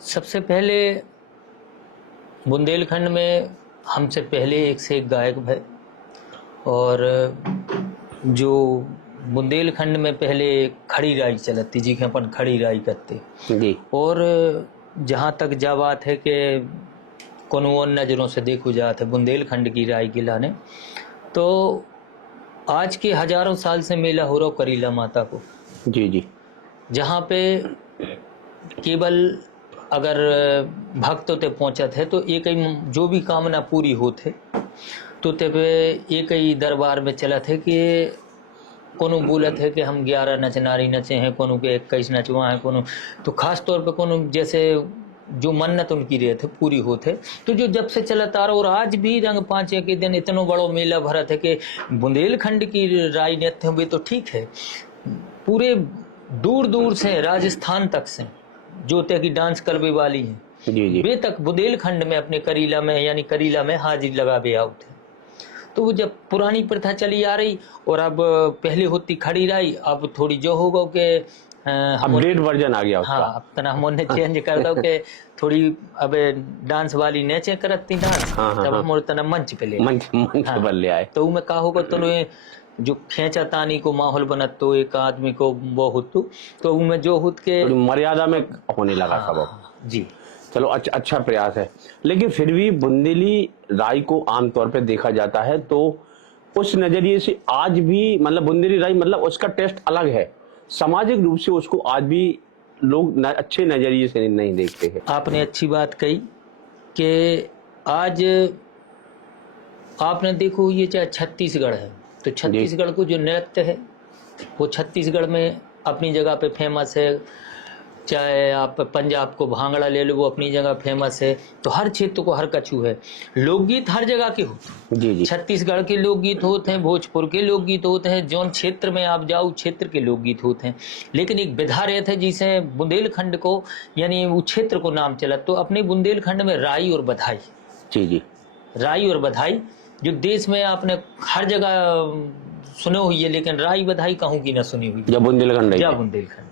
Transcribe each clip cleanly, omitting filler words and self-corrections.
सबसे पहले बुंदेलखंड में हमसे पहले एक से एक गायक है। और जो बुंदेलखंड में पहले खड़ी राई चलती जी के अपन खड़ी राई करते जी। और जहाँ तक जा बात है कि कोनो और नज़रों से देखो जात है बुंदेलखंड की राई के लाने, तो आज के हजारों साल से मेला हो रहा करीला माता को। जी जी। जहाँ पे केवल अगर भक्त ते पहुँचत है तो एक ही जो भी कामना पूरी होते तो ते पे एक ही दरबार में चलत है कि कोनो बोलत है कि हम 11 नचनारी नचे हैं, कोनो के 21 नचवा है, कोनो तो खास तौर पे कोनो जैसे जो मन्नत उनकी रहते पूरी होते। तो जो जब से चलत आ रहा और आज भी रंग पाँचे के दिन इतना बड़ो मेला भरत है कि बुंदेलखंड की राई नृत्य हुए तो ठीक है, पूरे दूर दूर से राजस्थान तक से जो तय की डांस करने वाली हैं जी जी। वे तक बुंदेलखंड में अपने करीला में यानी करीला में हाजिरी लगा बे आउट है। तो वो जब पुरानी प्रथा चली आ रही और अब पहले होती खड़ी राई, अब थोड़ी जो होगा कि अपडेट वर्जन आ गया उसका। हाँ, अब तना हमने चेंज कर दो कि थोड़ी अब डांस वाली नेचे करती डांस। हाँ, तब हाँ। हम तना मंच पे ले मंच पर ले आए। तो मैं कहा होगा तो जो खेचा तानी को माहौल बनत तो एक आदमी को वो होतु तो उनमें जो होत के मर्यादा में होने लगा सब। हाँ, जी। चलो अच्छा प्रयास है, लेकिन फिर भी बुंदेली राई को आमतौर पे देखा जाता है तो उस नजरिए से आज भी मतलब बुंदेली राई मतलब उसका टेस्ट अलग है। सामाजिक रूप से उसको आज भी लोग अच्छे नजरिए से नहीं देखते हैं। आपने अच्छी बात कही कि आज आपने देखो ये चाहे छत्तीसगढ़ है तो छत्तीसगढ़ को जो नृत्य है वो छत्तीसगढ़ में अपनी जगह पे फेमस है। चाहे आप पंजाब को भांगड़ा ले लो वो अपनी जगह फेमस है। तो हर क्षेत्र को हर कछु है। लोकगीत हर जगह के होते जी जी। छत्तीसगढ़ के लोकगीत होते हैं, भोजपुर के लोकगीत होते हैं, जौन क्षेत्र में आप जाओ क्षेत्र के लोकगीत होते हैं। लेकिन एक विधा रहते हैं जिसे बुंदेलखंड को यानी वो क्षेत्र को नाम चला। तो अपने बुंदेलखंड में राई और बधाई। जी जी। राई और बधाई जो देश में आपने हर जगह सुने हुई है, लेकिन राई बधाई कहूँ की ना सुनी हुई। जब बुंदेलखंड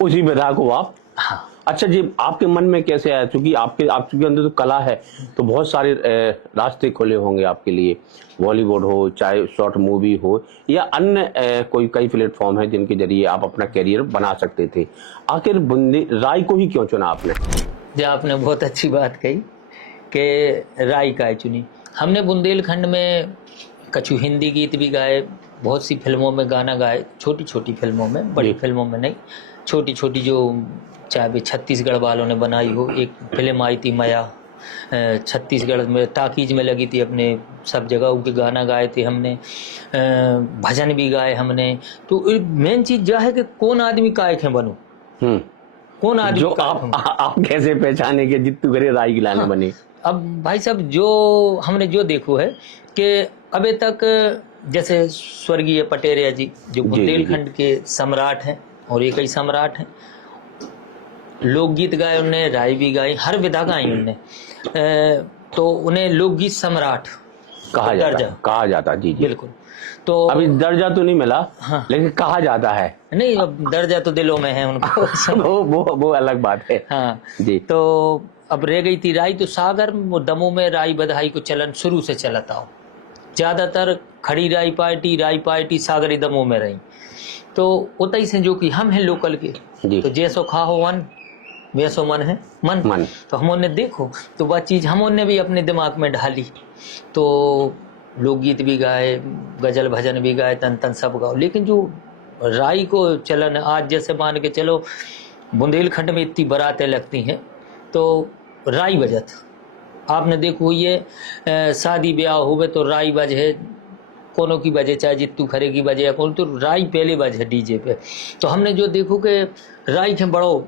उसी विधा को आप। हाँ। अच्छा जी, आपके मन में कैसे आया? क्योंकि आपके अंदर तो कला है तो बहुत सारे रास्ते खुले होंगे आपके लिए, बॉलीवुड हो चाहे शॉर्ट मूवी हो या अन्य कोई कई प्लेटफॉर्म है जिनके जरिए आप अपना कैरियर बना सकते थे। आखिर राई को ही क्यों चुना आपने? जी, आपने बहुत अच्छी बात कही कि राई का चुनी। हमने बुंदेलखंड में कछु हिंदी गीत भी गाए, बहुत सी फिल्मों में गाना गाए, छोटी छोटी फिल्मों में, बड़ी फिल्मों में नहीं, छोटी छोटी जो चाहे छत्तीसगढ़ वालों ने बनाई हो। एक फिल्म आई थी माया, छत्तीसगढ़ में टाकीज में लगी थी, अपने सब जगह के गाना गाए थे हमने, भजन भी गाए हमने। तो मेन चीज यह है कि कौन आदमी काय खे बनू, कौन आदमी जो आप कैसे पहचाने के जित्तू करे राई गिलाने बने। अब भाई साहब जो हमने जो देखो है कि अभी तक जैसे स्वर्गीय पटेरिया जी जो बुंदेलखंड के सम्राट हैं और एक ही सम्राट हैं, लोकगीत गाए उन्हें, राई भी गाई, हर विधा गाई उन्हें। तो उन्हें लोकगीत सम्राट कहा जाता। जी जी बिल्कुल। तो अभी दर्जा तो नहीं मिला। हाँ। लेकिन कहा जाता है। नहीं, अब दर्जा तो दिलों में है उनको। वो अलग बात है। हाँ जी। तो अब रह गई थी राई। तो सागर दमों में राई बधाई को चलन शुरू से चलता हो। ज्यादातर खड़ी राई पार्टी सागरी दमों में रही। तो उतई से जो कि हम हैं लोकल के, तो जैसो खा हो वन वैसो मन है मन। तो हमने देखो तो वह चीज हमने भी अपने दिमाग में ढाली। तो लोकगीत भी गाए, गजल भजन भी गाए, तन सब गाओ। लेकिन जो राई को चलन आज जैसे मान के चलो बुंदेलखंड में इतनी बारातें लगती हैं तो राई बजत आपने देखो ये शादी ब्याह होवे तो राई बजे, कोनो की बजे चाहे जित्तू खरे की बजे या कौन, तो राई पहले बजे डीजे पे। तो हमने जो देखो कि राई के बड़ो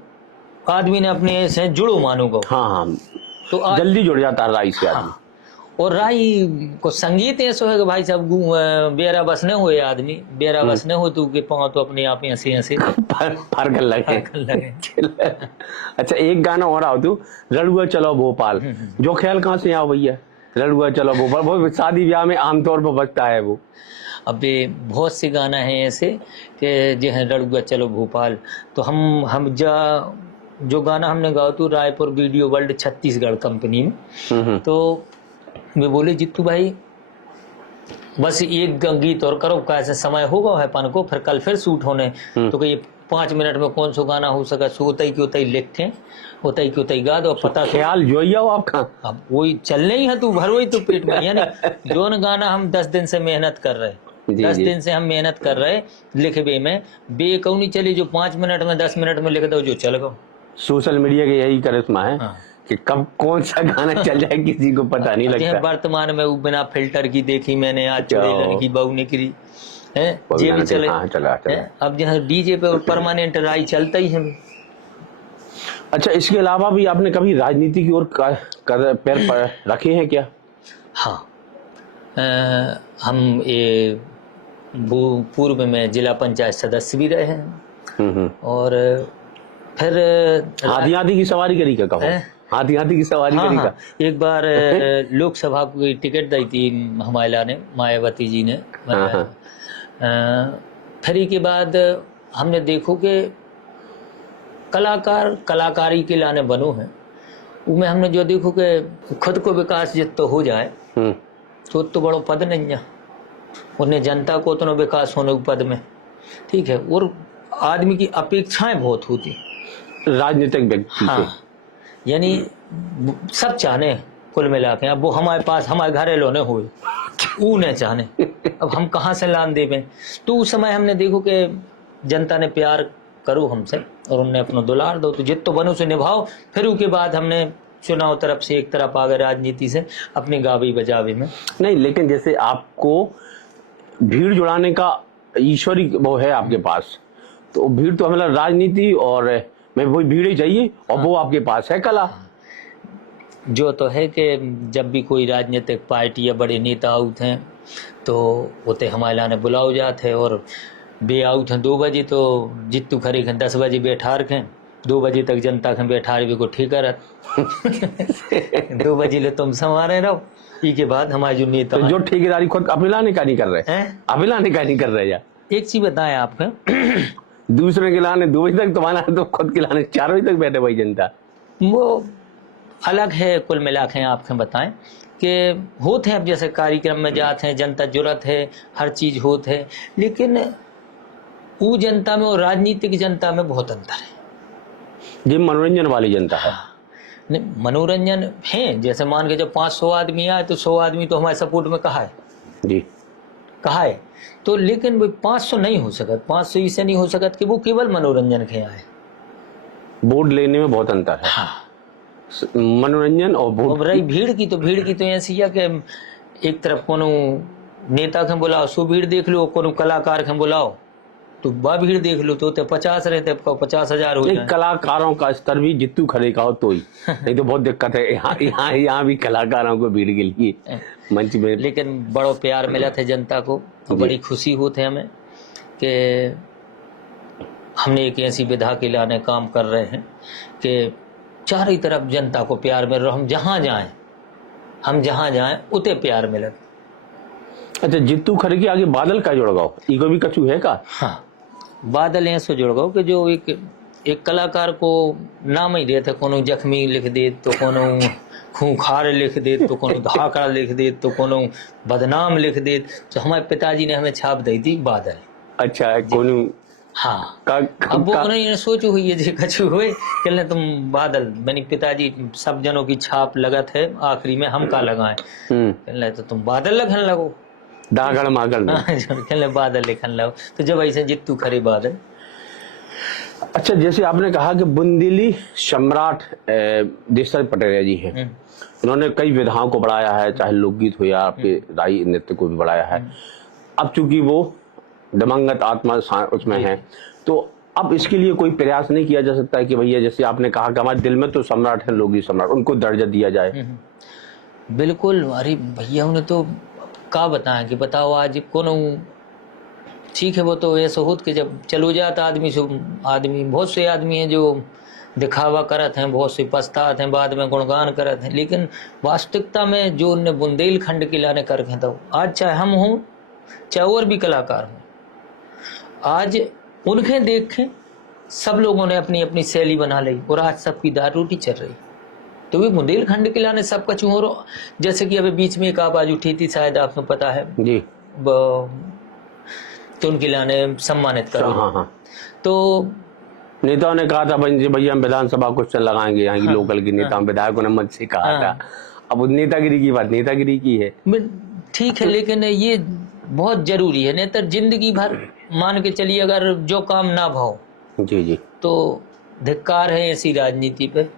आदमी ने अपने से जुड़ो मानो गो। हाँ। तो जल्दी जुड़ जाता राई से आदमी। हाँ। और राई को संगीत ऐसा है कि भाई साहब बेरा बस न हुए आदमी, बेरा बस न हो तो के पाँव तो अपने आप ऐसे ऐसे फर्क लगे। अच्छा, एक गाना और आओ तू, रड़ुआ चलो भोपाल, जो ख्याल कहाँ से आओ भैया? रड़ुआ चलो भोपाल वो शादी ब्याह में आमतौर पर बजता है वो। अबे बहुत से गाना है ऐसे कि जो है रड़ुआ चलो भोपाल। तो हम जा जो गाना हमने गाया तो Raipur video world Chhattisgarh company में। तो वे बोले जित्तू भाई बस एक गीत और करो, कैसे समय होगा है अपन को, फिर कल फिर शूट होने। तो कहिए 5 मिनट में कौन सा गाना हो सका, सो उतई की उतई लिखे, उतई की उतई गा दो, पता ख्याल जो ही आओ आपका। अब वही चलने ही है, तू भर वही तो पेट में, यानी जो गाना हम 10 दिन से मेहनत कर रहे, 10 दिन से हम मेहनत कर रहे लिखबे में, बेकऊ नहीं चली जो 5 मिनट में 10 मिनट में लिख दो जो चल गो। सोशल मीडिया के यही करिश्मा है। हाँ। कि कब कौन सा गाना चल जाए किसी को पता नहीं लगता। वर्तमान में वो बिना फिल्टर की देखी मैंने आज चुड़ैलन की बहू निकली है, ये भी चले। हाँ, चला। अब जहाँ डीजे पे परमानेंट राई चलता ही है। अच्छा, इसके अलावा भी आपने कभी राजनीति की ओर पैर रखे हैं क्या? हाँ, हम ये पूर्व में जिला पंचायत सदस्य भी रहे हैं। और फिर हाथी की सवारी करी क्या? कहो हाथी की सवारी करी का? एक बार लोकसभा को टिकट दी थी हमारा ने, मायावती जी ने। फिर के बाद हमने देखो कि कलाकारी के लाने बनो है, उसमें हमने जो देखो कि खुद को विकास जित तो हो जाए तो बड़ो पद नहीं है, उन्हें जनता को उतना विकास होने पद में, ठीक है। और आदमी की अपेक्षाएं बहुत होती राजनीतिक व्यक्ति से, यानी सब चाहने कुल मिला के, अब वो हमारे पास हमारे घरेलों ने हुए वो न चाहने, अब हम कहाँ से लान देवे। तो उस समय हमने देखो कि जनता ने प्यार करो हमसे और उनने अपना दुलार दो, तो जित तो बनो से निभाओ। फिर उसके बाद हमने चुनाव तरफ से एक तरफ आ गए राजनीति से अपनी गावी बजावे में। नहीं, लेकिन जैसे आपको भीड़ जुड़ाने का ईश्वरी वो है आपके पास, तो भीड़ तो मतलब राजनीति और मैं वही भीड़ ही चाहिए, और वो आपके पास है कला। जो तो है कि जब भी कोई राजनीतिक पार्टी या बड़े नेता आउट हैं तो होते हमारे लाने बुलाओ जाते हैं, और बे आउट हैं 2 बजे तो जित्तू खरी हैं 10 बजे बैठा रखें, 2 बजे तक जनता के बैठा रहे को ठीक है 2 बजे ले तुम संवारे रहो। के बाद हमारे जो नेता तो जो ठेकेदारी खुद अपने लाने का नहीं कर रहे हैं, अपने लाने का नहीं कर रहे यार। एक चीज बताएं आपको, दूसरे के लाने 2 बजे तक तुम्हारा, तो खुद के लाने 4 बजे तक बैठे भाई जनता, वो अलग है। कुल मिला के आपके बताएं कि होते हैं, अब जैसे कार्यक्रम में जाते हैं जनता जरूरत है, हर चीज होते है, लेकिन वो जनता में और राजनीतिक जनता में बहुत अंतर है। ये मनोरंजन वाली जनता है। नहीं, मनोरंजन है, जैसे मान के जब 500 आदमी आए तो 100 आदमी तो हमारे सपोर्ट में कहा है जी, कहा है तो, लेकिन वो 500 नहीं हो सकता, 500 इससे नहीं हो सकता कि वो केवल मनोरंजन के आए। वोट लेने में बहुत अंतर है। हाँ, मनोरंजन और वोट। रही भीड़ की तो ऐसी है कि एक तरफ कोनो नेता के बुलाओ 100 भीड़ देख लो, कोनो कलाकार के बुलाओ तो बा भीड़ देख लो, तो 50 रहते 50,000 हो जाए। कलाकारों का स्तर भी जित्तू खड़े का हो तो ही नहीं तो बहुत दिक्कत है। यहाँ भी कलाकारों को भीड़ के लिए मंच में, लेकिन बड़ो प्यार मिला था जनता को, तो बड़ी खुशी होते हमें कि हमने एक ऐसी विधा के लाने काम कर रहे हैं कि चारों तरफ जनता को प्यार मिल रहा, हम जहाँ जाएं उते प्यार मिले। अच्छा, जित्तू खड़े के आगे बादल का जुड़ गो, इको भी कछु है का? हाँ, बादल ऐसे जुड़ गो कि जो एक कलाकार को नाम ही देते, कोनो जख्मी लिख दे तो कोनो खूंखार लिख दे तो कोनो धाकड़ा लिख दे तो कोनो बदनाम लिख दे, तो हमारे पिताजी ने हमें छाप दी थी बादल। अच्छा, कोनो हाँ, अब वो उन्होंने सोचो हुई है जी कछु हुए कहले तुम बादल, मैंने पिताजी सब जनों की छाप लगत है, आखिरी में हम का लगाए, कहले तो तुम बादल लिखन लगो, दागड़ मागड़ कहले बादल लिखन लगो, तो जब ऐसे जित्तू खरे बादल। अच्छा, जैसे आपने कहा कि बुंदेली सम्राट देसर पटेरिया जी हैं, उन्होंने कई विधाओं को बढ़ाया है, चाहे लोकगीत हो या आपके राई नृत्य को भी बढ़ाया है। अब चूंकि वो दिवंगत आत्मा उसमें है, तो अब इसके लिए कोई प्रयास नहीं किया जा सकता है कि भैया जैसे आपने कहा कि हमारे दिल में तो सम्राट है, लोकगीत सम्राट, उनको दर्जा दिया जाए? बिल्कुल। अरे भैया उन्हें तो का बताएं कि बताओ आज कोनो ठीक है, वो तो ऐसा होत कि जब चलो जाता आदमी बहुत से आदमी हैं जो दिखावा करत हैं, बहुत से पछतात हैं, बाद में गुणगान करत हैं, लेकिन वास्तविकता में जो उनने बुंदेलखंड के लाने करके तो आज चाहे हम हों चाहे और भी कलाकार हों, आज उनके देखें सब लोगों ने अपनी अपनी शैली बना ली और आज सबकी दाल रोटी चल रही। तो भी बुंदेलखंड के लाने सब कछु हो रहा। जैसे कि अभी बीच में एक आवाज उठी थी, शायद आपको पता है जी, तो उनके लाने सम्मानित करो। हाँ हाँ, तो नेताओं ने कहा था भैया हम विधानसभा क्वेश्चन लगाएंगे, यहाँ की लोकल की नेताओं विधायकों ने मंच से कहा था। अब वो नेतागिरी की बात नेतागिरी की है, ठीक है, लेकिन ये बहुत जरूरी है। नहीं तो जिंदगी भर मान के चलिए अगर जो काम ना भाव, जी जी, तो धिक्कार है ऐसी राजनीति पे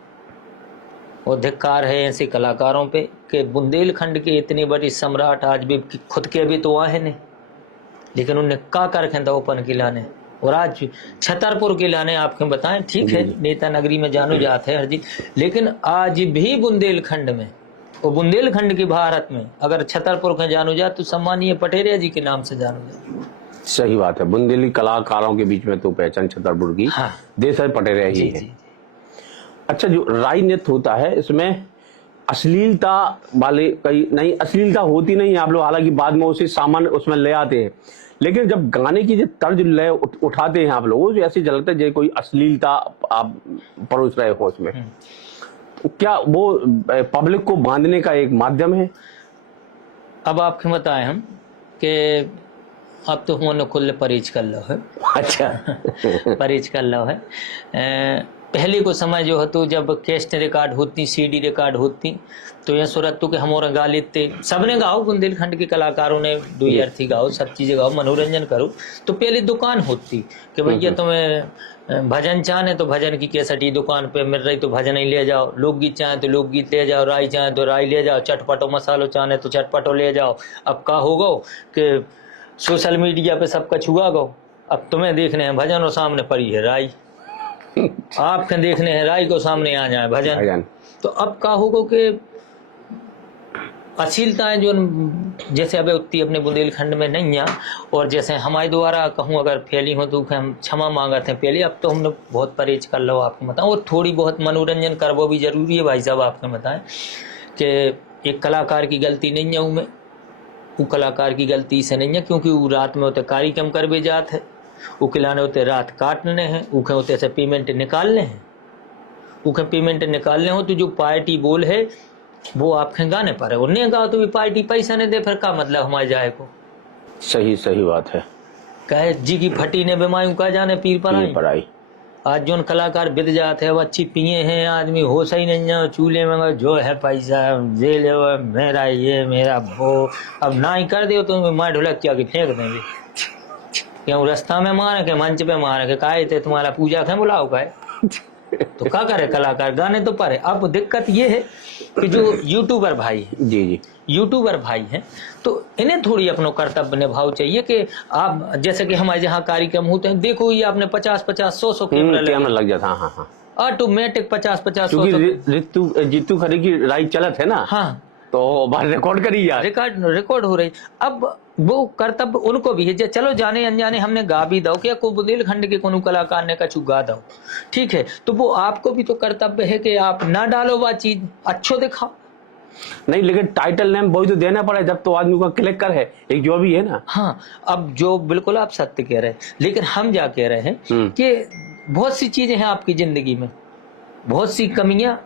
और धिक्कार है ऐसे कलाकारों पे कि बुंदेलखंड के इतने बड़े सम्राट आज भी खुद के भी तो आए ने, लेकिन उन्हें का कर खेंदा ओपन के लाने। और आज छतरपुर के लाने आपके बताएं, ठीक है नेता नगरी में जानो जाते हैं हर जी, लेकिन आज भी बुंदेलखंड में और बुंदेलखंड के भारत में अगर छतरपुर के जानो जा तो सम्मानीय पटेरिया जी के नाम से जानो जा। सही बात है, बुंदेली कलाकारों के बीच में तो पहचान छतरपुर की हाँ, देसर पटेरिया ही है। अच्छा, जो राई नृत्य होता है इसमें अश्लीलता वाले कई नहीं, अश्लीलता होती नहीं है, आप लोग हालांकि बाद में उसे सामान उसमें ले आते हैं, लेकिन जब गाने की जो तर्ज लय उठाते हैं आप लोग, ऐसे लगता है जैसे कोई अश्लीलता आप परोस रहे हो उसमें। क्या वो पब्लिक को बांधने का एक माध्यम है? अब आपके बताए हम कि अब तो हमने खुले परहेज कर लो है। अच्छा परहेज कर लो है। पहले को समय जो है तो जब कैसेट रिकॉर्ड होती, सीडी रिकॉर्ड होती, तो यह सूरत तो कि हमारा गा लेते, सबने गाओ, बुंदेलखंड के कलाकारों ने दो अर्थी गाओ, सब चीजें गाओ, मनोरंजन करो। तो पहले दुकान होती कि भैया तुम्हें भजन चाहे तो भजन की कैसेट ही दुकान पे मिल रही तो भजन ही ले जाओ, लोकगीत चाहे तो लोकगीत ले जाओ, राई चाहे तो राई ले जाओ, चटपटो मसालो चाहे तो चटपटो ले जाओ। अब का हो गो कि सोशल मीडिया पे सब कुछ हुआ गो, अब तुम्हें देखने हैं भजन और सामने पड़ी है राई, आपके देखने हैं राई को सामने आ जाए भजन। तो अब का होगा कि अश्लीलताएं जो जैसे अब उतनी अपने बुंदेलखंड में नहीं है, और जैसे हमारे द्वारा कहूँ अगर फैली हो तो हम क्षमा मांगते हैं पहले। अब तो हमने बहुत परहेज कर लो आपको बताऊँ, और थोड़ी बहुत मनोरंजन कर वो भी जरूरी है भाई साहब। आपको बताएं कि एक कलाकार की गलती नहीं है, उनमें वो कलाकार की गलती से नहीं है, क्योंकि वो रात में होते कार्यक्रम कर भी जाते है, वो खिलाने होते रात काटने हैं, उखे होते से पेमेंट निकालने हैं, उखे पेमेंट निकालने हो तो जो पार्टी बोल है वो आपके गाने पर है, उन्हें गाओ तो भी पार्टी पैसा नहीं दे, फिर का मतलब हमारे जाए को। सही बात है। कहे जी की फटी ने बीमारी का जाने पीर पर आई। आज जो कलाकार बिद जाते हैं वो अच्छी पिए हैं, आदमी हो सही नहीं है, चूल्हे में जो है पैसा जे ले मेरा ये मेरा वो, अब ना ही कर दे तो मार ढोलक क्या फेंक देंगे, क्यों रास्ता में मारे के मंच पे मारे के काहे थे तुम्हारा पूजा थे बुलाओ काहे, तो क्या करे कलाकार गाने तो पारे। अब दिक्कत ये है कि जो यूट्यूबर भाई है, जी यूट्यूबर भाई हैं, तो इन्हें थोड़ी अपना कर्तव्य निभाव चाहिए कि आप जैसे कि हमारे जहाँ कार्यक्रम होते हैं, देखो ये आपने 50-50 100 कैमरा लग जाता है। हाँ, ऑटोमेटिक 50-50 जीतू खरी की राई चलत है ना, हाँ, तो बाहर रिकॉर्ड करी यार, रिकॉर्ड हो रही। अब वो कर्तव्य उनको भी है, चलो जाने अनजाने हमने गा भी दो, क्या को बुंदेलखंड के कोनो कलाकार ने कछु गा दो, ठीक है, तो वो आपको भी तो कर्तव्य है कि आप ना डालो वो चीज, अच्छो दिखाओ। नहीं, लेकिन टाइटल नेम वही तो देना पड़ा जब तो आदमी का क्लिक कर है, एक जो भी है ना। हाँ, अब जो बिल्कुल आप सत्य कह रहे हैं, लेकिन हम क्या कह रहे हैं कि बहुत सी चीजें हैं आपकी जिंदगी में, बहुत सी कमियां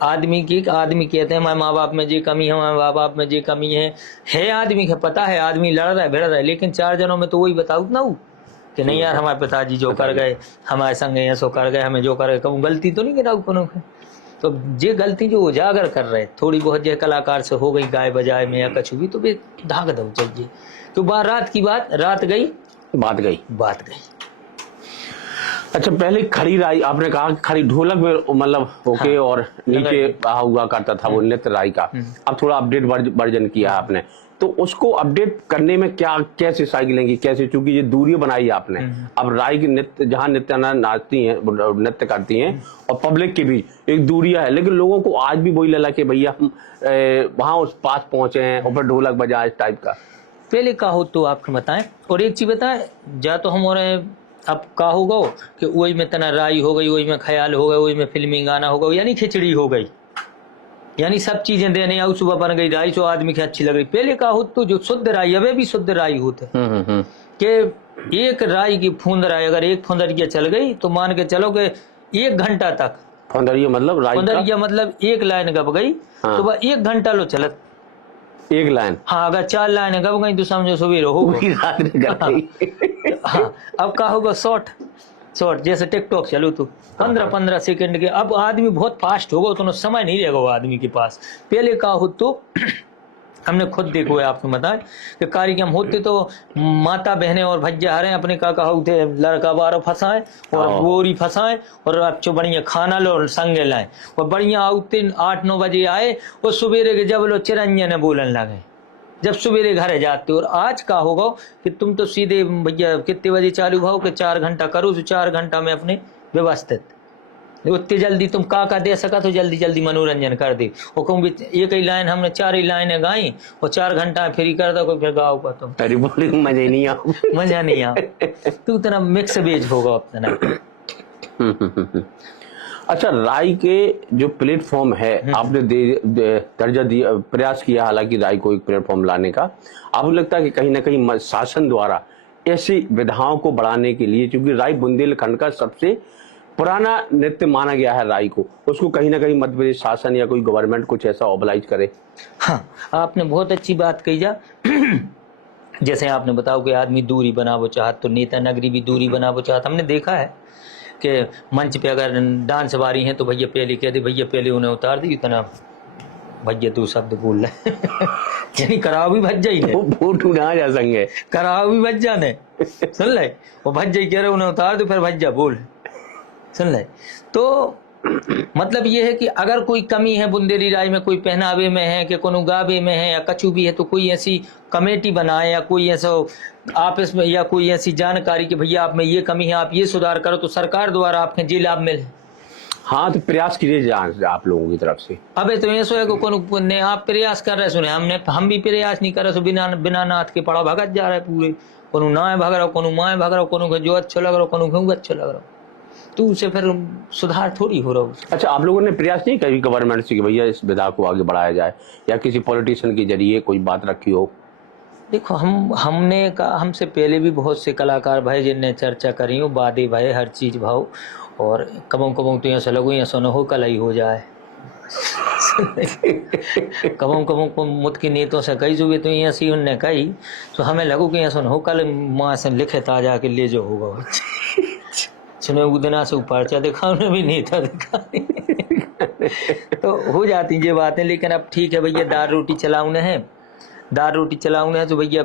आदमी कहते हैं माँ बाप में जी कमी है, माँ बाप में जी कमी है आदमी को पता है, आदमी लड़ रहा है भिड़ रहा है, लेकिन 4 जनों में तो वही बताऊ ना कि नहीं यार हमारे पिताजी जो कर गए हमारे संग ऐसो कर गए, हमें जो कर गए, कभी गलती तो नहीं गिराऊ कोनो है। तो ये गलती जो उजागर कर रहे थोड़ी बहुत जो कलाकार से हो गई गाय बजाए में या कछु भी, तो वे धाग दो चाहिए, तो रात की बात रात गई बात गई। अच्छा, पहले खड़ी राई आपने कहा, खड़ी ढोलक में मतलब होके हाँ, और नीचे हुआ करता था वो नृत्य राई का, अब थोड़ा अपडेट वर्जन किया आपने, तो उसको अपडेट करने में क्या कैसे साइकिलेंगी कैसे, चूंकि ये दूरी बनाई आपने, अब राई की नृत्य जहाँ नृत्यांगना नाचती हैं नृत्य करती हैं और पब्लिक के बीच एक दूरिया है, लेकिन लोगों को आज भी वही लगा कि भैया हम वहां उस पास पहुंचे हैं और फिर ढोलक बजा इस टाइप का। पहले का हो तो आपको बताएं, और एक चीज बताएं जा तो हमारे अब का होगा कि वही में तना राई हो गई, वही में ख्याल हो गया, वही में फिल्मी गाना हो गया, यानी खिचड़ी हो गई, यानी सब चीजें देने आओ, सुबह बन गई राई जो आदमी की अच्छी लग रही। पहले का हो तो जो शुद्ध राई, अबे भी शुद्ध राई होते कि एक राई की फुंदराई अगर एक फुंदरिया चल गई तो मान के चलो कि 1 घंटा तक, फुंदरिया मतलब राई का फुंदरिया मतलब एक लाइन गब गई तो वह 1 घंटा लो चलत। एक लाइन। हाँ, अगर 4 लाइनें गब गई तो समझो सुबह हो पूरी रात निकल गई। हाँ, अब क्या होगा, शॉर्ट शॉर्ट जैसे टिकटॉक चलो तो 15-15 सेकंड के। अब आदमी बहुत फास्ट होगा तो समय नहीं रहेगा वो आदमी के पास। पहले का हो तो हमने खुद देखो है, आपको बताएं कि कार्यक्रम होते तो माता बहनें और भज्जा हरे अपने काका होते लड़का बारो फंसाएं और बोरी फंसाएं और अच्छो बढ़िया खाना लो और संगे लाएं और बढ़िया आउते 8-9 बजे आए और सवेरे के जब लो चिरंजन बोलन लगे जब सवेरे घर जाते। और आज का होगा कि तुम तो सीधे भैया कितने बजे चालू भाव कि 4 घंटा करो तो 4 घंटा में अपने व्यवस्थित उतनी जल्दी तुम का दे सका तो जल्दी जल्दी मनोरंजन कर दे। और कहूँ भी एक ही लाइन हमने 4 ही लाइनें गाई और 4 घंटा फ्री कर दो फिर गाओ का तुम मजा नहीं आओ मजा नहीं आओ तो उतना मिक्स वेज होगा उतना। अच्छा, राई के जो प्लेटफॉर्म है आपने दर्जा दिया, प्रयास किया हालांकि राई को एक प्लेटफॉर्म लाने का, आपको लगता है कि कहीं ना कहीं शासन द्वारा ऐसी विधाओं को बढ़ाने के लिए, क्योंकि राई बुंदेलखंड का सबसे पुराना नृत्य माना गया है राई को, उसको कहीं ना कहीं मध्य प्रदेश शासन या कोई गवर्नमेंट कुछ ऐसा ऑबलाइज करे? हाँ, आपने बहुत अच्छी बात कही जा। जैसे आपने बताओ कि आदमी दूरी बनावो चाहत तो नेता नगरी भी दूरी बनावो चाहत। हमने देखा है कि मंच पे अगर डांस बारी है तो भैया पहले कह दे, भैया पहले उन्हें उतार दी, इतना भैया 2 शब्द बोल रहे यानी कराओ भी भज जाई फोटो ना जा संगे कराओ भी भज जाने सुन ले वो भज जाई कह रहे उन्हें उतार दो फिर भज जा बोल सुन ले। तो मतलब ये है कि अगर कोई कमी है बुंदेली राय में, कोई पहनावे में है कि कोनो गावे में है या कछु भी है, तो कोई ऐसी कमेटी बनाए या कोई ऐसा आपस में या कोई ऐसी जानकारी कि भैया आप में ये कमी है आप ये सुधार करो तो सरकार द्वारा आपके जे लाभ मिले। हाँ, तो प्रयास कीजिए आप लोगों की तरफ से। अबे तो ऐसा है को ने आप प्रयास कर रहे सुने हम भी प्रयास नहीं कर रहे, बिना नाथ के पड़ा भगत जा रहा है पूरे, कोनो ना भग रहा कोनो माए भग रहा कोनो जो अच्छा लग रहा कोनो क्यों अच्छा लग रहा, तो उसे फिर सुधार थोड़ी हो रहा हो। अच्छा, आप लोगों ने प्रयास नहीं कभी गवर्नमेंट से कि भैया इस विधा को आगे बढ़ाया जाए या किसी पॉलिटिशियन के जरिए कोई बात रखी हो? देखो हमने कहा, हमसे पहले भी बहुत से कलाकार भाई जिनने चर्चा करी हो, बादे भाई हर चीज भाव, और कबों तो यहाँ से लगो यहाँ सोना हो कल ही हो जाए कबों को मुद के नेतों से कही जो तो यहाँ सी उनने कही तो हमें लगो कि यहाँ सोना हो कल माँ से लिखे था जाके ले जो होगा सुने उदना से पर्चा दिखा उन्हें भी नेता दिखा तो हो जाती ये बातें। लेकिन अब ठीक है भैया, दाल रोटी चलाउने है तो भैया।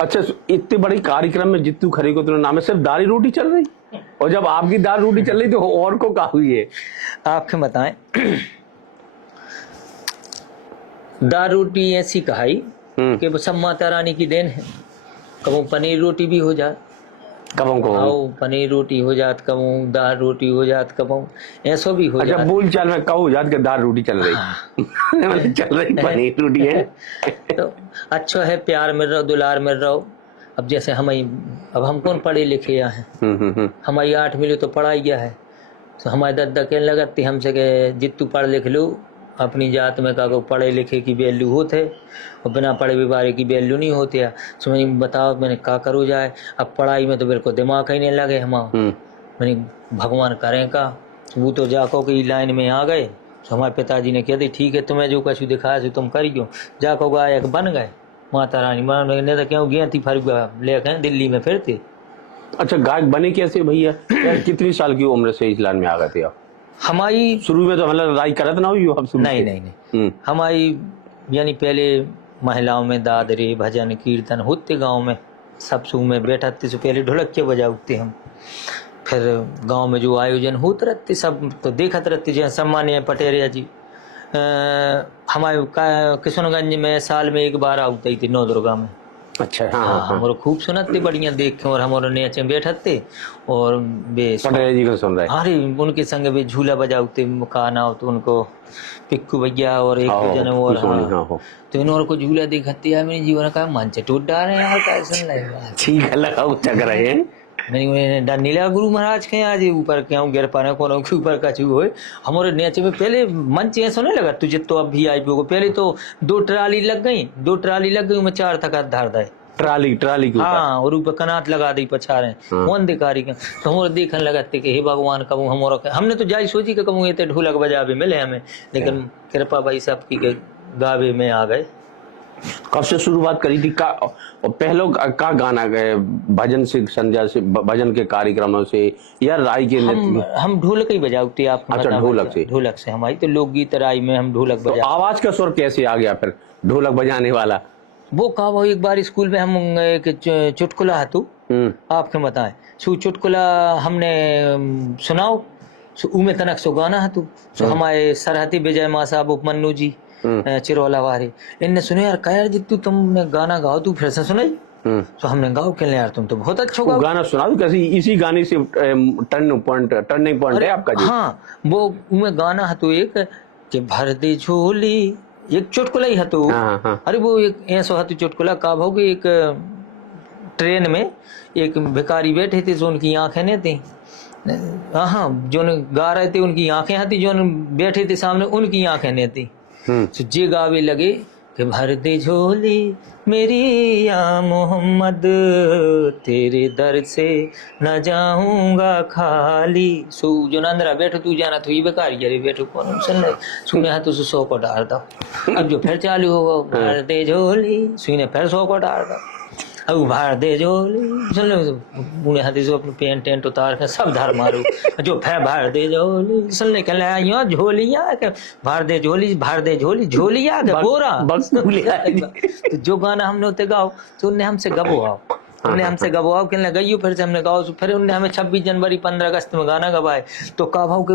अच्छा, इतने बड़े कार्यक्रम में जितू खरी को तो नाम है सिर्फ दाल रोटी चल रही, और जब आपकी दाल रोटी चल रही तो और को कहा हुई है? आपके बताएं दाल रोटी ऐसी कहाई कि वो सब माता रानी की देन है। कबो पनीर रोटी भी हो जाए, कबो पनीर रोटी हो जात, कबो दाल रोटी हो जात, कबो ऐसा भी हो जात। अच्छा, बोल चाल में कहो जात के दाल रोटी चल रही चल रही पनीर रोटी है तो अच्छा है, प्यार मिल रहा दुलार मिल रहा। अब जैसे अब हम कौन पढ़े लिखे हैं, हमारी 8 मिले तो पढ़ाई गया है, तो हमारे दादा कहने लगती हमसे कि जितू पढ़ लिख लो, अपनी जात में का पढ़े लिखे की वैल्यू होते और बिना पढ़े बिबारे की वैल्यू नहीं होती है। तो मैंने बताओ मैंने क्या करो जाए, अब पढ़ाई में तो बिल्कुल दिमाग ही नहीं लगे मैंने भगवान करें का, वो तो जाको की लाइन में आ गए। तो हमारे पिताजी ने कह दी ठीक है तुम्हें जो कछु दिखाया सो तुम करियो, जाको गायक बन गए, माता रानी नहीं तो क्यों गया थी फर्क लेकर दिल्ली में फिरते। अच्छा, गायक बने कैसे भैया? कितनी साल की उम्र से इस लाइन में आ गए थे आप? हमारी शुरू में तो मतलब राई करत ना हुई अब? नहीं हमारी यानी पहले महिलाओं में दादरे भजन कीर्तन होते गांव में, सब सू में बैठते से पहले ढोलक के बजाते हम, फिर गांव में जो आयोजन होते रहते सब तो देखते रहते। जैसे सम्मानीय पटेरिया जी हमारे किशनगंज में साल में 1 बार आते थी नौ दुर्गा में। अच्छा, हाँ हमारे खूब सुनते बढ़िया देख के, और हमारे नेचे बैठते और जी को सुन रहे। अरे उनके संग भी झूला बजाते गाना हो तो उनको पिक्कू भैया और एक जन और तो इन्होंने को झूला दिखाते यार मेरे जीवन का मन से टूट डाले यार का सुन ले ठीक है लगाओ चक रहे हैं। मैंने नीला गुरु महाराज के आज ऊपर क्यों गिर पाना कोनो के ऊपर कछु होए। हमारे नेचे में पहले मंच ऐसा नहीं लगा तुझे तो अब भी आई पो, पहले तो 2 ट्राली लग गई में 4 तक धार दाए ट्राली ट्राली के ऊपर। हाँ, और ऊपर कनात लगा दी पछारे कौन दिकारी के तो हम देखने लगाते कि हे भगवान कबू हमारा हमने तो जाई सोची कि कबू ये ढोलक बजावे मिले हमें, लेकिन कृपा भाई साहब की के गावे में आ गए। कब से शुरुआत करी थी का पहलो का गाना गए भजन से संध्या से भजन के कार्यक्रमों से या राय के हम ढोलक ही बजाते आपको। अच्छा, ढोलक से हमारी तो लोकगीत राय में हम ढोलक तो बजा। आवाज का स्वर कैसे आ गया फिर ढोलक बजाने वाला? वो कहा वो एक बार स्कूल में हम एक चुटकुला है तू आपके बताए सु चुटकुला हमने सुनाओ सो उमे तनक सो गाना है तू सो हमारे सरहती विजय माँ साहब उपमन्यु जी चिरौला वाले इनने सुने यार कह यार जी तुमने गाना गाओ तू फिर से सुनाई तो हमने गाओ के यार तुम तो बहुत अच्छा गाओ गाना सुना दो कैसे इसी गाने से टर्निंग पॉइंट है आपका जी? हाँ वो उनमें गाना है तो एक कि भर दे झोली एक चुटकुला ही है तो अरे वो एक ऐसा है तो चुटकुला का भाव एक ट्रेन में एक भिखारी बैठे थे जो उनकी आंखें नहीं थी। हाँ जो गा रहे थे उनकी आंखें आती जो बैठे थे सामने उनकी आंखें नहीं थी। तो जे गावे लगे कि भर दे झोली मेरी या मोहम्मद तेरे दर से न जाऊंगा खाली। सो जो नंदरा बैठो तू जाना तो ये बेकार यार बैठो कौन सुन ले सुने हाथ से 100 को डाल दो। अब जो फिर चालू हो भर दे झोली सुने फिर 100 को डाल दो। अब भर दे झोली सुन लो मुने हाथी से अपने पेंट टेंट उतार के सब धार मारू जो फिर भर दे झोली सुन ले कल यहाँ झोलियाँ के भर दे झोली झोलियाँ के बोरा बस तो जो गाना हमने उते गाओ तो उनने हमसे गबो आओ हमसे गवाओ कहने गई फिर से हमने गाओ फिर उनने हमें 26 जनवरी 15 अगस्त में गाना गवाए तो कहा भाव के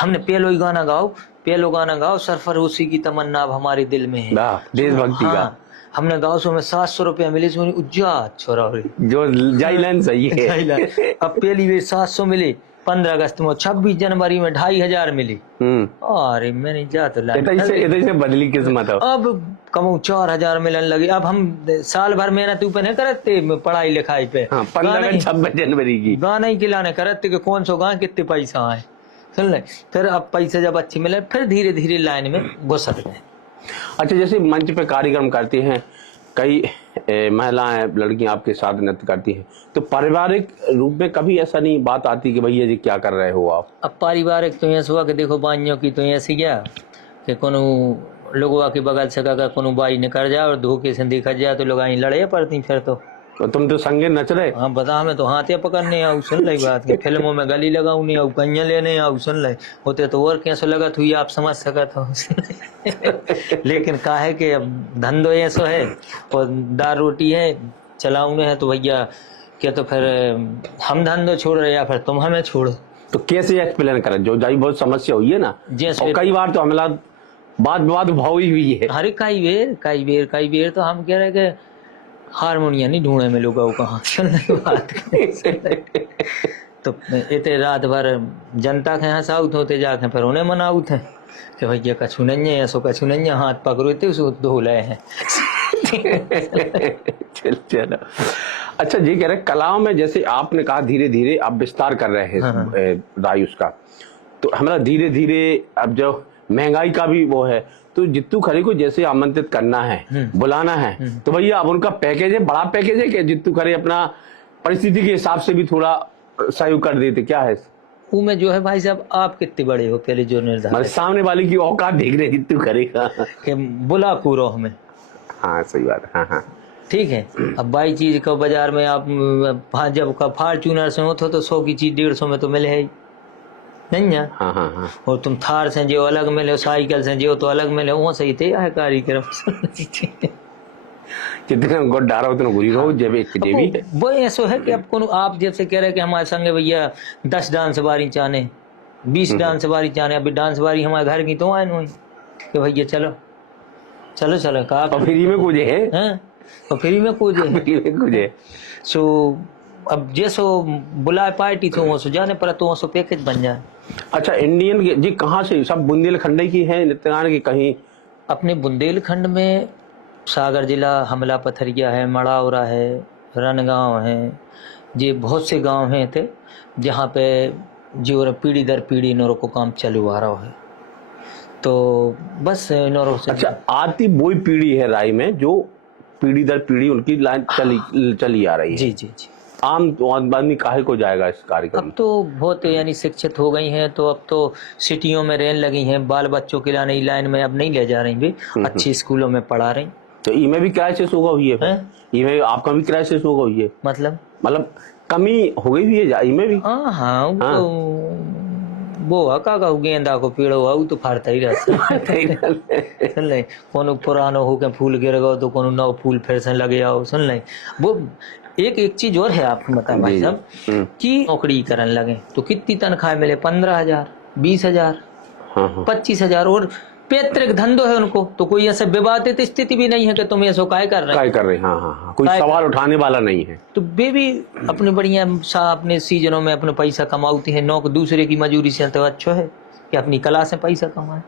हमने पहलो गाना गाओ सरफरोशी की तमन्ना अब हमारे दिल में है देशभक्ति का हमने गाँव से हमें 700 रुपया मिले उज्जा छोरा जो जाइलन सही है। अब पहली बार 700 मिले 15 अगस्त में 26 जनवरी में 2500 मिली। अरे मैंने जा तो इधर बदली किस्मत है। अब कमो 4000 मिलने लगे। अब हम साल भर मेहनत ऊपर नहीं करते पढ़ाई लिखाई पे 15 जनवरी की गाना ही खिलाने करते कि कौन सो गाँव कितने पैसा आए सुन ले। फिर अब पैसे जब अच्छे मिले फिर धीरे धीरे लाइन में घुसक गए। अच्छा जैसे मंच पे कार्यक्रम करती हैं कई महिलाएं लड़कियां आपके साथ नृत्य करती हैं तो पारिवारिक रूप में कभी ऐसा नहीं बात आती कि भैया जी क्या कर रहे हो आप? अब पारिवारिक तो ऐसा हुआ कि देखो बाइयों की तो ऐसी क्या कि कोनो लोगों के बगल से का कोनो बाई निकल जाए और धोखे से देखा जाए तो लोग आई लड़े पड़ती फिर तो तुम तो संगे नच रहे। हाँ बता हमें तो हाथे पकड़ने आओ सुन ले बात की फिल्मों में गली लगाऊ नहीं आओ कन्या लेने आओ सुन ले होते तो और कैसे लगा हुई आप समझ सका था। लेकिन का है कि अब धंधो ऐसा है और दाल रोटी है चलाऊने है तो भैया क्या तो फिर हम धंधो छोड़ रहे या फिर तुम हमें छोड़ो। तो कैसे एक्सप्लेन करें जो जाई बहुत समस्या हुई है ना और कई बार तो हमला बात विवाद भाव ही हुई है। अरे कई बेर तो हम कह रहे कि हारमोनिया नहीं ढूंढे में लोग कहाँ सुनने बात तो इतने रात भर जनता के यहाँ साउथ होते जाके फिर उन्हें मनाऊ थे कि भैया कछु नहीं है ऐसो कछु नहीं है हाथ पकड़ो थे उसको धो लाए हैं। चलो अच्छा जी कह रहे कलाओं में जैसे आपने कहा धीरे धीरे आप विस्तार कर रहे हैं राय उसका तो हमारा धीरे धीरे अब जो महंगाई का भी वो है तो जित्तू खरे को जैसे आमंत्रित करना है बुलाना है तो भैया अब उनका पैकेज है बड़ा पैकेज है कि जित्तू खरे अपना परिस्थिति के हिसाब से भी थोड़ा सहयोग कर देते क्या है? वो में जो है भाई साहब आप कितने बड़े हो पहले जो निर्धारित सामने वाले की औकात देख रहे जित्तू खरे का कि बुला कूरो हमें। हाँ सही बात है। हाँ ठीक है। अब बाई चीज का बाजार में आप जब का फॉर्च्यूनर से हो तो 100 की चीज 150 में तो मिले है नहीं है। हाँ। और तुम थार से जो अलग मिले साइकिल से जो तो अलग मिले वो सही थे है कार्यक्रम। जितने उनको डारा उतना बुरी रहो जब एक देवी वो ऐसा है कि अब आप जैसे कह रहे कि हमारे संग भैया 10 डांस बारी चाने 20 डांस बारी चाने अभी डांस बारी हमारे घर की तो आए नहीं कि भैया चलो कहा फ्री में कूदे है तो फ्री में कूदे सो अब जैसो बुलाए पार्टी तो वो सो जाने पर तो वो सो पैकेज बन जाए। अच्छा इंडियन जी कहाँ से सब बुंदेलखंड की है नृत्यगान की कहीं? अपने बुंदेलखंड में सागर जिला हमला पथरिया है मड़ावरा है रनगांव है ये बहुत से गांव हैं थे जहाँ पे जो पीढ़ी दर पीढ़ी इनों को काम चालू आ रहा है तो बस इनों से। अच्छा आती वही पीढ़ी है राय में जो पीढ़ी दर पीढ़ी उनकी लाइन चली आ रही है। जी जी जी। आम आदमी काहे को जाएगा इस कार्यक्रम? अब तो बहुत यानी शिक्षित हो गई हैं, तो अब तो सिटियों में रहने लगी हैं, बाल बच्चों के लाने लाइन में अब नहीं ले जा रही भी, अच्छी स्कूलों में पढ़ा रही। तो इनमें भी क्राइसिस होगा हुई है, इनमें आपका भी क्राइसिस होगा हुई है, मतलब कमी हो गई हुई है इनमें भी। हाँ हाँ, तो वो का गेंदा को पेड़ हुआ तो फाड़ता ही रहता सुन ले, कोनो पुरानो हो के फूल गिर गो तो कोनो नौ फूल फिर से लगे आओ, सुन ले। वो एक चीज और है आपको बता भाई साहब, कि नौकरी करने लगे तो कितनी तनख्वाह मिले, 15,000, 20,000, 25,000, और पैतृक धंधो है उनको, तो कोई ऐसा विवादित स्थिति भी नहीं है कि तुम ऐसा काय कर रहे। हाँ, कोई सवाल उठाने वाला नहीं है। तो वे भी अपने बढ़िया अपने सीजनों में अपने पैसा कमाती है, नौक दूसरे की मजूरी से, तो अच्छा है कि अपनी कला से पैसा कमाए।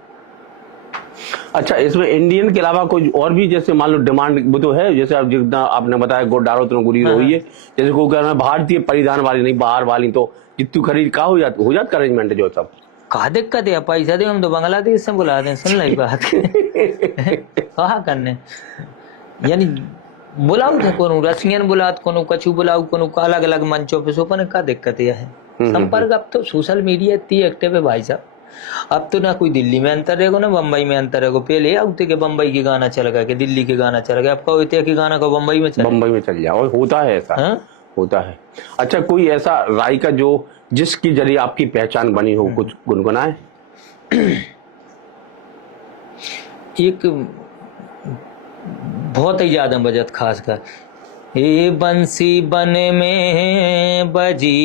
अच्छा, इसमें इंडियन के अलावा कोई और भी, जैसे मान लो डिमांड वो तो है, जैसे आप जितना आपने बताया गोडारो तो गुरी रही है, जैसे को कहना भारतीय परिधान वाली नहीं बाहर वाली, तो जितू खरीद का हो जाता अरेंजमेंट जो सब कहा दिक्कत है, पैसा दे हम तो बांग्लादेश से बुला दें, सुन ली बात कहा करने, यानी बुलाऊ थे कोनो रसियन बुलात, कोनो कछु बुलाऊ, कोनो अलग अलग मंचों पे सो का दिक्कत यह है। संपर्क अब तो सोशल मीडिया इतनी एक्टिव है भाई साहब, अब तो ना कोई दिल्ली में अंतर रहेगा ना बम्बई में अंतर रहेगा। पहले आउते के बम्बई के गाना चल गया कि दिल्ली के गाना चल गया, अब कहो कि गाना को बम्बई में चल जाए, और होता है ऐसा, होता है। अच्छा, कोई ऐसा राय का जो जिसकी जरिए आपकी पहचान बनी हो, कुछ गुनगुनाए। एक बहुत ही ज्यादा बजत खास कर, ये बंसी बन में बजी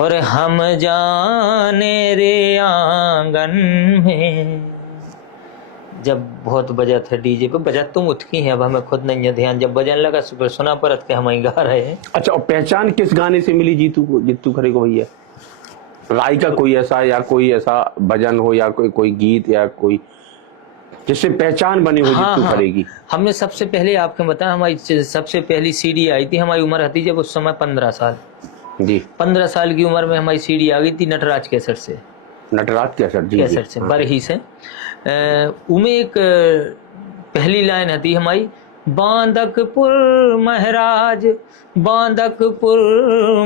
और हम जाने रे आंगन में, जब बहुत बजत है डीजे पे, बजत तो मुठकी है, अब हमें खुद नहीं है ध्यान, जब बजन लगा सुपर सुना परत के हम ही गा रहे हैं। अच्छा, और पहचान किस गाने से मिली जीतू खरे को भैया? राय का कोई ऐसा, या कोई ऐसा भजन हो, या कोई गीत, या कोई जिससे पहचान बनी हो जीतू खरे की? हमने सबसे पहले आपको बताया, हमारी सबसे पहली सीडी आई थी, हमारी उम्र थी जब उस समय 15 साल जी, 15 साल की उम्र में हमारी सीडी आ गई थी नटराज कैसेट से, कैसेट से बरही से। उमें एक पहली लाइन आती हमारी, बांदकपुर महाराज, बांदकपुर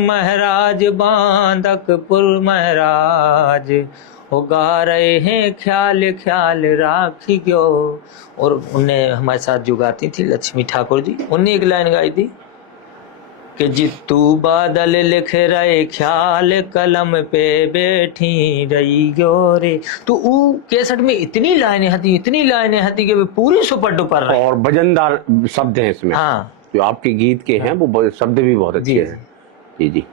महाराज, बांदकपुर महाराज, वो गा रहे हैं ख्याल ख्याल राखी क्यों। और उनने हमारे साथ जो गाती थी लक्ष्मी ठाकुर जी, उनने एक लाइन गाई थी कि जितू बादल लिख रहे ख्याल कलम पे बैठी रही गोरे। तो वो कैसेट में इतनी लाइनें हती कि वे पूरी सुपर डुपर रहे, और वजनदार शब्द हैं इसमें। हाँ, जो आपके गीत के हैं वो शब्द भी बहुत अच्छे हैं। जी जी।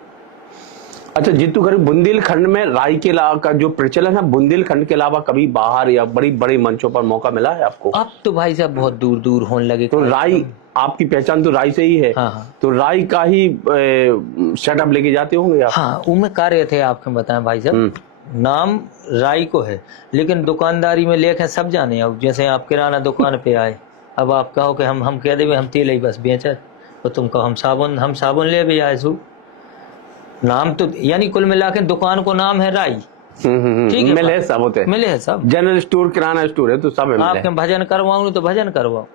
अच्छा, जीतू खरे, बुंदेलखंड में राय के अलावा का जो प्रचलन है, बुंदेलखंड के अलावा कभी बाहर या बड़ी बड़े मंचों पर मौका मिला है आपको? अब तो भाई साहब बहुत दूर दूर होने लगे। तो राय, आपकी पहचान तो राय से ही है। हाँ। तो राय का ही सेटअप लेके जाते होंगे आप? हाँ, उनमें कार्य थे आपको बताएं भाई साहब, नाम राय को है, लेकिन दुकानदारी में लेके सब जाने। अब जैसे आप किराना दुकान पे आए, अब आप कहो कि हम कह दे हम तेल ही बस बेचे, तो तुम कहो हम साबुन ले भी आए सु, नाम तो यानी कुल मिला के दुकान को नाम है राय। ठीक है, मिले सब होते हैं, मिले है सब, जनरल स्टोर किराना स्टोर है तो सब है। आपके भजन करवाऊं तो भजन करवाओ,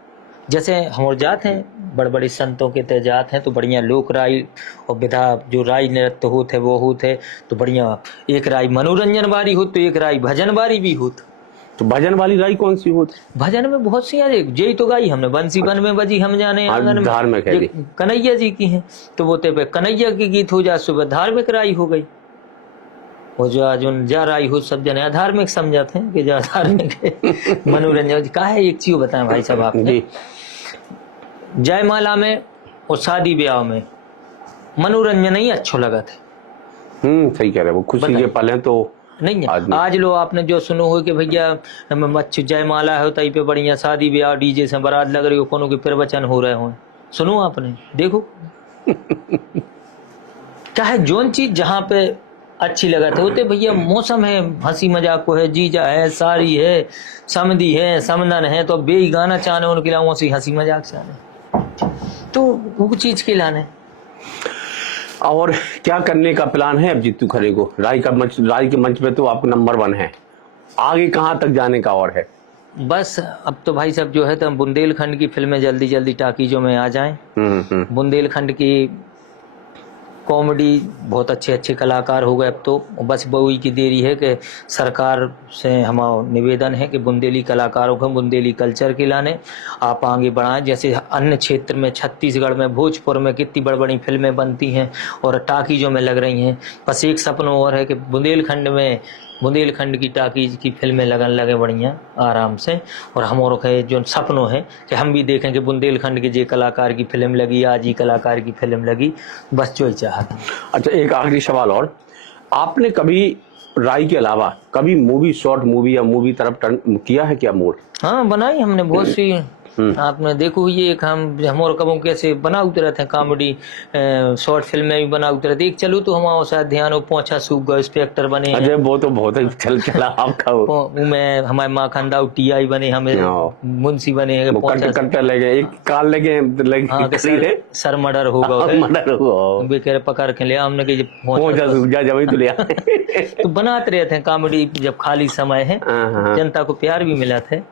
जैसे हम जात हैं बड़े बड़े संतों के तय जात हैं, तो बढ़िया लोक राय और विधा जो राय नृत्य होते वो होते, तो बढ़िया एक राय मनोरंजन वाली हो, तो एक राय भजन वाली भी होती। तो भजन वाली राय कौन सी होती? भजन में बहुत सी है, जय तो गाई हमने, बंसी बन में बजी हम जाने आंगन में, कन्हैया जी की हैं, तो वो ते पे कन्हैया की गीत हो जा, सुबह धार्मिक राय हो गई। वो जो जा राय हो सब जने अधार्मिक समझाते हैं कि जा धार्मिक मनोरंजन का है। एक चीज बताएं भाई साहब आपने, जयमाला में और शादी ब्याह में मनोरंजन ही अच्छा लगा था। सही कह रहे, वो खुशी के पल हैं तो नहीं है। आज लो आपने जो सुनो हो कि भैया मच्छ जयमाला है तई पे बढ़िया शादी ब्याह डीजे से बारात लग रही हो, कोनो के प्रवचन हो रहे हो, सुनो आपने देखो क्या है, जोन चीज जहाँ पे अच्छी लगा था होते भैया, मौसम है हंसी मजाक को है, जीजा है, सारी है, समधी है, समदन है, तो बे गाना चाहने उनके लाओ से हंसी मजाक चाहने, तो वो चीज के लाने। और क्या करने का प्लान है अब जीतू खरे को? राय के मंच पे तो आप नंबर 1 है, आगे कहाँ तक जाने का और है? बस अब तो भाई साहब जो है तो बुंदेलखंड की फिल्में जल्दी जल्दी टाकीजों में आ जाएं। बुंदेलखंड की कॉमेडी बहुत अच्छे अच्छे कलाकार हो गए अब तो, बस वही की देरी है कि सरकार से हमारा निवेदन है कि बुंदेली कलाकारों को बुंदेली कल्चर के लाने आप आगे बढ़ाएं। जैसे अन्य क्षेत्र में छत्तीसगढ़ में भोजपुर में कितनी बड़ी बड़ी फिल्में बनती हैं और टाकीजों में लग रही हैं, बस एक सपना और है कि बुंदेलखंड की टाकीज की फिल्में लगन लगे बढ़िया आराम से, और हमारों के जो सपनों है कि हम भी देखें कि बुंदेलखंड के जे कलाकार की फिल्म लगी, आज ही कलाकार की फिल्म लगी, बस जो ही चाहता। अच्छा, एक आखिरी सवाल और, आपने कभी राय के अलावा कभी मूवी, शॉर्ट मूवी या मूवी तरफ टर्न किया है क्या मोड़? हाँ, बनाई हमने बहुत सी। आपने देखो ये एक हम कबों कैसे बना उतरे थे कॉमेडी शॉर्ट फिल्म में भी बना उतरे थे। एक चलू तो हमारे साथ ध्यान हो पहुंचा सूख गए इंस्पेक्टर बने। अजय वो तो बहुत ही चला आपका वो। मैं हमारे माँ खंडा टीआई बने, हमें मुंशी बने, कंटर लगे, एक काल लगे, सर मर्डर होगा, बेचारे पकड़ के लिया हमने कि पहुंचा सूख जा जब तो लिया। तो बनाते रहे थे कॉमेडी जब खाली समय है, जनता को प्यार भी मिला थे।